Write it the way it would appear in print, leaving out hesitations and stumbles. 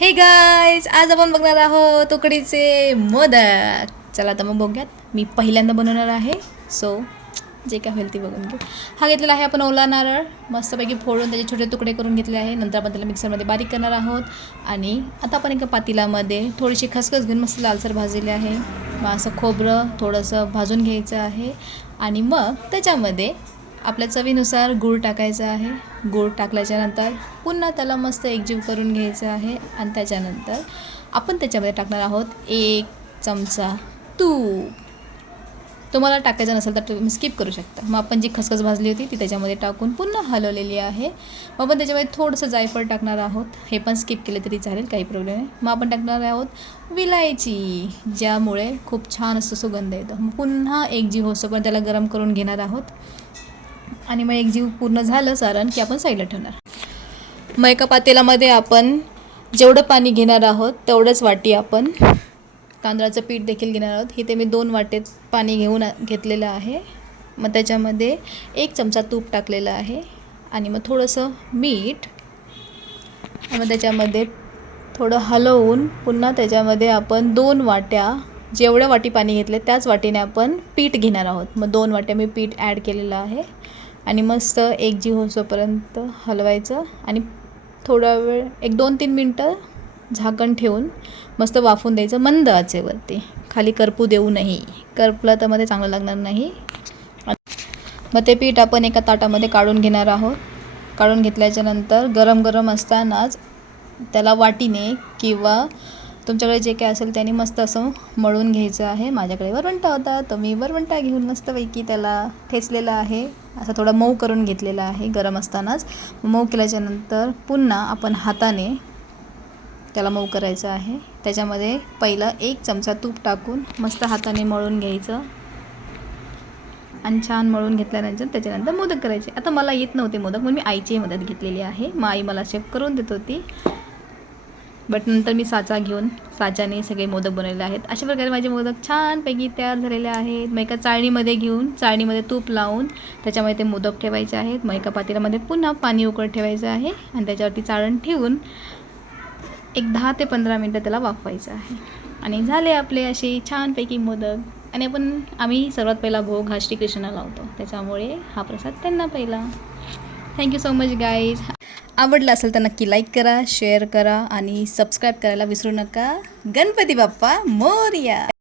हे गाईज, आज आपण बघणार आहोत उकडीचे मोदक. चला तर मग बघूयात. मी पहिल्यांदा बनवणार आहे, सो जे काय होईल ते बघून घेऊ. हा घेतलेला आहे आपण ओला नारळ, मस्तपैकी फोडून त्याचे छोटे तुकडे करून घेतले आहे. नंतर आपण त्याला मिक्सरमध्ये बारीक करणार आहोत. आणि आता आपण एका पातेल्यामध्ये थोडीशी खसखस घेऊन मस्त लालसर भाजलेली आहे. मग असं खोबरं थोडंसं भाजून घ्यायचं आहे. आणि मग त्याच्यामध्ये आपल्या चवीनुसार गूळ टाकायचा आहे. गूळ टाकल्याच्यानंतर पुन्हा त्याला मस्त एकजीव करून घ्यायचं आहे. आणि त्याच्यानंतर आपण त्याच्यामध्ये टाकणार आहोत 1 चमचा तूप. तुम्हाला टाकायचं नसेल तर तुम्ही स्किप करू शकता. मग आपण जी खसखस भाजली होती ती त्याच्यामध्ये टाकून पुन्हा हलवलेली आहे. मग आपण त्याच्यामध्ये थोडंसं जायफळ टाकणार आहोत. हे पण स्किप केले तरी चालेल, काही प्रॉब्लेम नाही. मग आपण टाकणार आहोत विलायची, ज्यामुळे खूप छान असं सुगंध येतो. मग पुन्हा एकजीव होईपर्यंत त्याला गरम करून घेणार आहोत. आणि मग एकजीव पूर्ण झालं सारण की आपण साईडला ठेवणार. मग एका पातेल्यामध्ये आपण जेवढं पाणी घेणार आहोत तेवढंच वाटी आपण तांदळाचं पीठ देखील घेणार आहोत. इथे मी 2 वाटेत पाणी घेतलेलं आहे. मग त्याच्यामध्ये 1 चमचा तूप टाकलेलं आहे. आणि मग थोडंसं मीठ. मग त्याच्यामध्ये थोडं हलवून पुन्हा त्याच्यामध्ये आपण 2 वाट्या, जेवढ्या वाटी पाणी घेतले त्याच वाटीने आपण पीठ घेणार आहोत. मग 2 वाट्या मी पीठ ॲड केलेलं आहे. आणि मस्त एकजीव होईपर्यंत हलवायचं. आणि थोडा वेळ 1-2-3 मिनटं झाकण ठेवून मस्त वाफून द्यायचं मंद आचेवरती. खाली करपू देऊ नाही, करपलं तर मध्ये चांगलं लागणार नाही. मग ते पीठ आपण एका ताटामध्ये काढून घेणार आहोत. काढून घेतल्याच्यानंतर गरम गरम असतानाच त्याला वाटीने किंवा तुमच्याकडे जे काय असेल त्याने मस्त असं मळून घ्यायचं आहे. माझ्याकडे वरवंटा होता तर मी वरवंटा घेऊन मस्तपैकी त्याला ठेचलेला आहे. असं थोडं मऊ करून घेतलेलं आहे गरम असतानाच. मऊ केल्याच्यानंतर पुन्हा आपण हाताने त्याला मऊ करायचं आहे. त्याच्यामध्ये पहिलं 1 चमचा तूप टाकून मस्त हाताने मळून घ्यायचं. आणि छान मळून घेतल्यानंतर त्याच्यानंतर मोदक करायचे. आता मला येत नव्हते मोदक, म्हणून मी आईची मदत घेतलेली आहे. मग आई मला शेफ करून देत होती. बट नंतर मी साचा घेऊन साच्याने सगळे मोदक बनवलेले आहेत. अशा प्रकारे माझे मोदक छानपैकी तयार झालेले आहेत. मग एका चाळणीमध्ये घेऊन चाळणीमध्ये तूप लावून त्याच्यामध्ये ते मोदक ठेवायचे आहेत. मग एका पातेल्यामध्ये पुन्हा पाणी उकळत ठेवायचं आहे. आणि त्याच्यावरती चाळण ठेवून एक 10 ते 15 मिनटं त्याला वाफवायचं आहे. आणि झाले आपले असे छानपैकी मोदक. आणि आम्ही सर्वात पहिला भोग हा श्रीकृष्णाला लावतो, त्याच्यामुळे हा प्रसाद त्यांना पहिला. Thank you so much guys. आवडलं असेल तर नक्की लाईक करा, शेअर करा आणि सबस्क्राईब करायला विसरू नका. गणपती बाप्पा मोरया.